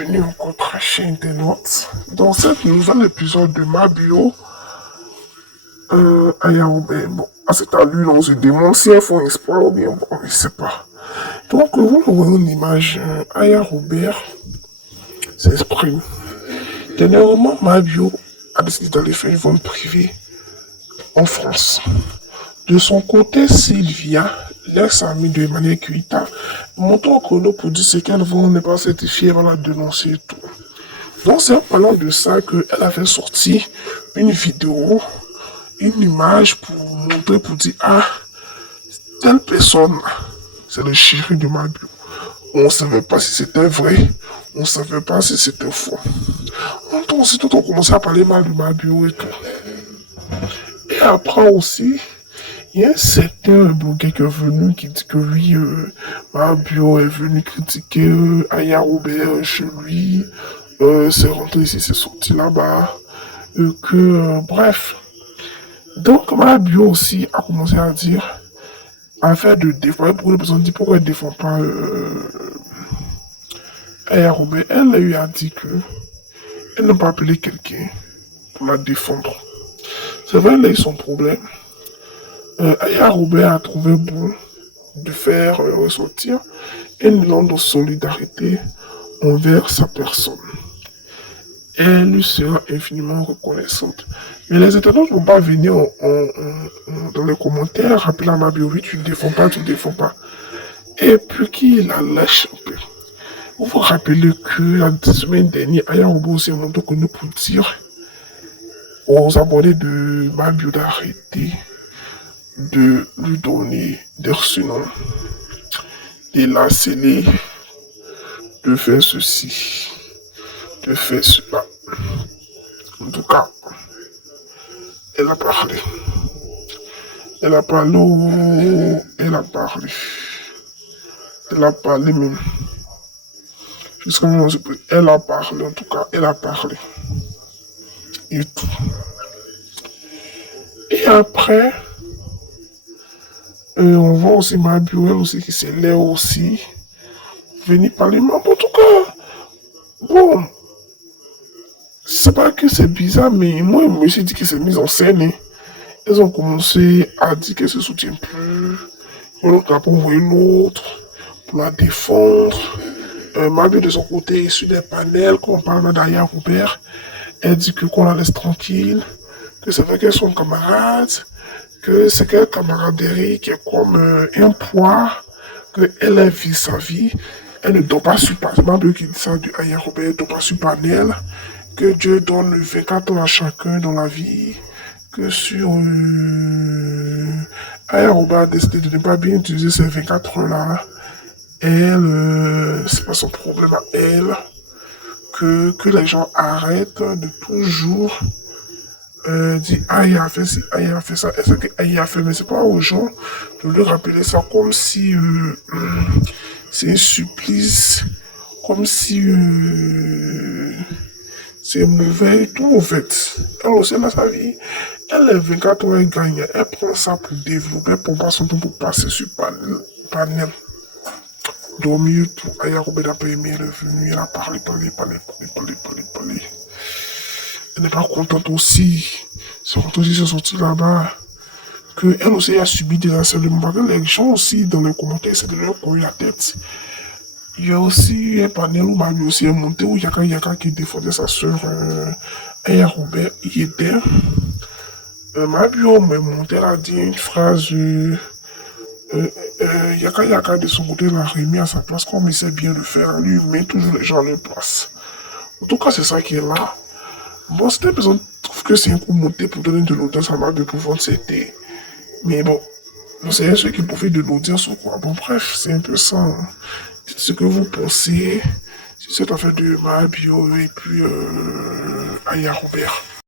bienvenue encore très chers internautes. Dans cette nouvel épisode de ma bio, Aya Robert, bon, à cette allure, on se demande si elles font espoir ou bien, bon, je sais pas. Donc, vous le voyez en image, Aya Robert s'exprime. Dernièrement, ma bio a décidé d'aller faire une vente privée en France. De son côté, Sylvia, l'ex-amie de Emmanuel Kuita, monte en chrono pour dire ce qu'elle vend n'est pas certifiée, elle va la dénoncer et tout. Donc c'est en parlant de ça qu'elle avait sorti une vidéo, une image pour montrer, pour dire, ah, telle personne, c'est le chéri de ma bio. On ne savait pas si c'était vrai, on ne savait pas si c'était faux. Donc aussitôt on commençait à parler mal de ma bio et tout. Et après aussi, il y a un certain blogueur qui est venu qui dit que lui, ma bio est venu critiquer Aya Robert chez lui. C'est rentré ici, c'est sorti là-bas. Bref. Donc, ma bio aussi a commencé à dire, à faire de défendre, pour les personnes dit pourquoi elle ne défend pas Aya Robert. Elle lui a dit que elle n'a pas appelé quelqu'un pour la défendre. C'est vrai, elle a eu son problème. Aya Robert a trouvé bon de faire ressortir une grande solidarité envers sa personne. Elle lui sera infiniment reconnaissante. Mais les internautes ne vont pas venir dans les commentaires rappeler à ma bio, oui, tu ne défends pas, tu ne défends pas. Et puis qui la lâche un peu. Vous vous rappelez que la semaine dernière, Aya Robert aussi a montré connu pour dire aux abonnés de ma bio d'arrêter de lui donner des surnoms, de la sceller, de faire ceci, de faire cela. En tout cas, elle a parlé. Elle a parlé, elle a parlé. Elle a parlé même. Jusqu'à moment où elle a parlé, en tout cas, elle a parlé. Et tout. Et après, on voit aussi ma bio, elle aussi qui s'est là aussi. Venir parler, mais en tout cas, bon, c'est pas que c'est bizarre, mais moi, je me suis dit que c'est mis en scène. Hein. Elles ont commencé à dire qu'elles se soutiennent plus. L'autre a pas envoyé l'autre pour la défendre. Ma bio de son côté, sur des panels, quand on parle d'Aya Robert, elle dit que qu'on la laisse tranquille, que c'est vrai qu'elles sont camarades, que c'est quelle camaraderie qui est comme un poids, qu'elle a vu sa vie, elle ne dort pas sur panel. Ma bio qui dit ça de Aya Robert, elle ne dort pas sur panel, que Dieu donne 24 ans à chacun dans la vie, que sur Aya Robert a décidé de ne pas bien utiliser ces 24 heures-là. Elle, c'est pas son problème à elle, que les gens arrêtent de toujours dire Aya a fait ci, Aya a fait ça, et ce que Aya a fait, mais c'est pas aux gens de lui rappeler ça comme si c'est un supplice, comme si c'est mauvais et tout en fait. Elle aussi elle a sa vie, elle est 24 ans, elle gagne, elle prend ça pour développer, pour passer son temps pour passer sur panel. Dormir tout, Aya Robert n'a pas aimé, elle est venue, elle a parlé. Elle n'est pas contente aussi. C'est quand aussi sont sortis là-bas. Qu'elle aussi a subi des harcèlements. Les gens aussi dans les commentaires essaient de leur courir la tête. Il y a aussi un panel où Mami aussi est monté où Yaka qui défendait sa soeur Aya Robert. Il était. Mami est monté, elle a dit une phrase. Yaka de son côté l'a remis à sa place comme il sait bien le faire. Lui met toujours les gens à leur place. En tout cas, c'est ça qui est là. Bon, c'était besoin, je trouve que c'est un coup monté pour donner de l'audience à ma bio pour vendre c'était. Mais bon, c'est ceux qui profitent de l'audience ou quoi. Bon, bref, c'est un peu ça. Hein. Dites ce que vous pensez sur cette affaire de ma bio et puis Aya Robert.